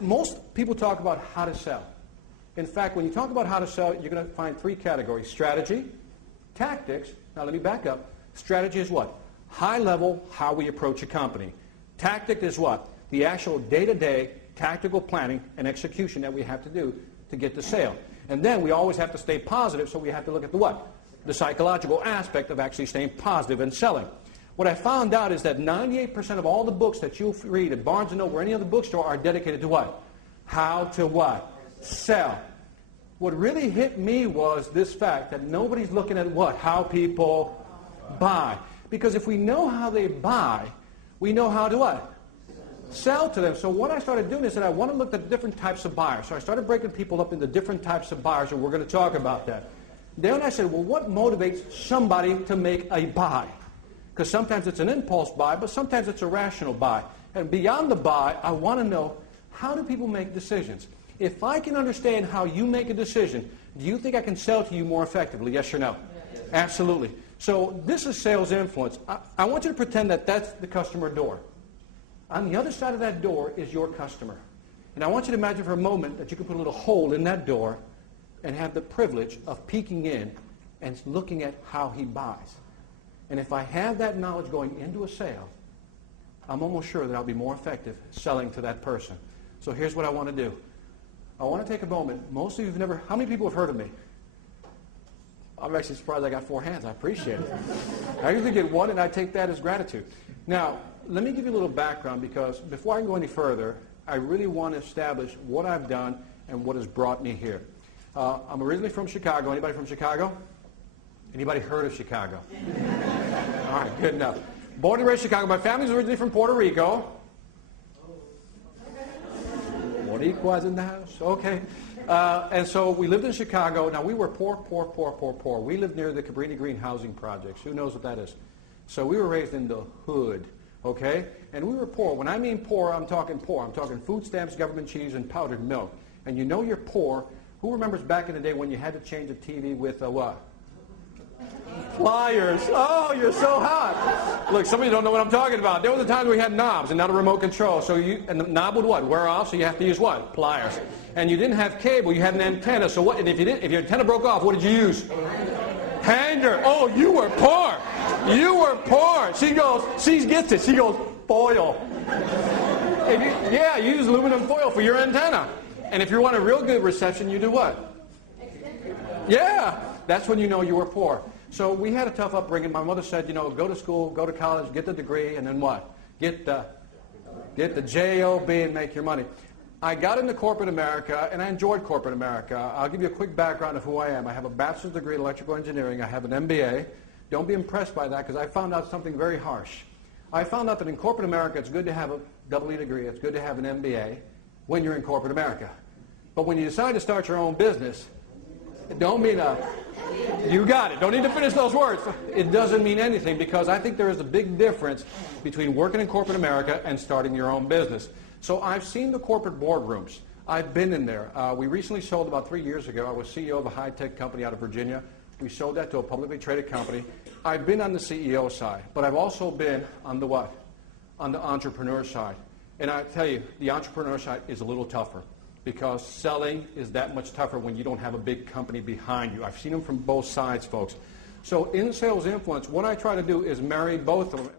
most people talk about how to sell. In fact, when you talk about how to sell, you're going to find three categories: strategy, tactics. Now let me back up. Strategy is what? High level, how we approach a company. Tactic is what? The actual day-to-day tactical planning and execution that we have to do to get the sale. And then we always have to stay positive, so we have to look at the what? The psychological aspect of actually staying positive and selling. What I found out is that 98% of all the books that you'll read at Barnes & Noble or any other bookstore are dedicated to what? How to what? Sell. What really hit me was this fact that nobody's looking at what? How people buy. Because if we know how they buy, we know how to what? Sell to them. So what I started doing is that I want to look at different types of buyers. So I started breaking people up into different types of buyers, and we're going to talk about that. Then I said, well, what motivates somebody to make a buy? Because sometimes it's an impulse buy, but sometimes it's a rational buy. And beyond the buy, I want to know, how do people make decisions? If I can understand how you make a decision, do you think I can sell to you more effectively? Yes or no? Yes. Absolutely. So this is sales influence. I want you to pretend that that's the customer door. On the other side of that door is your customer. And I want you to imagine for a moment that you can put a little hole in that door and have the privilege of peeking in and looking at how he buys. And if I have that knowledge going into a sale, I'm almost sure that I'll be more effective selling to that person. So here's what I want to do. I want to take a moment. Most of you have never, how many people have heard of me? I'm actually surprised I got 4 hands. I appreciate it. I usually get 1, and I take that as gratitude. Now, let me give you a little background, because before I can go any further, I really want to establish what I've done and what has brought me here. I'm originally from Chicago. Anybody from Chicago? Anybody heard of Chicago? All right, good enough. Born and raised in Chicago. My family's originally from Puerto Rico. Boricuas in the house? Okay. And so we lived in Chicago. Now, we were poor. We lived near the Cabrini Green housing projects. Who knows what that is? So we were raised in the hood, okay? And we were poor. When I mean poor, I'm talking poor. I'm talking food stamps, government cheese, and powdered milk. And you know you're poor. Who remembers back in the day when you had to change the TV with a what? Pliers. Oh, you're so hot. Look, some of you don't know what I'm talking about. There was a time we had knobs and not a remote control. So and the knob would what? Wear off, so you have to use what? Pliers. And you didn't have cable, you had an antenna. So what? And if your antenna broke off, what did you use? Hanger. Oh, you were poor. You were poor. She gets it. She goes, foil. You use aluminum foil for your antenna. And if you want a real good reception, you do what? Yeah. That's when you know you were poor. So we had a tough upbringing. My mother said, go to school, go to college, get the degree, and then what? Get the J-O-B and make your money. I got into corporate America, and I enjoyed corporate America. I'll give you a quick background of who I am. I have a bachelor's degree in electrical engineering. I have an MBA. Don't be impressed by that, because I found out something very harsh. I found out that in corporate America, it's good to have a double E degree. It's good to have an MBA when you're in corporate America. But when you decide to start your own business, it don't mean you got it. Don't need to finish those words. It doesn't mean anything, because I think there is a big difference between working in corporate America and starting your own business. So I've seen the corporate boardrooms. I've been in there. We recently sold about 3 years ago. I was CEO of a high-tech company out of Virginia. We sold that to a publicly traded company. I've been on the CEO side, but I've also been on the what? On the entrepreneur side. And I tell you, the entrepreneur side is a little tougher, because selling is that much tougher when you don't have a big company behind you. I've seen them from both sides, folks. So in sales influence, what I try to do is marry both of them.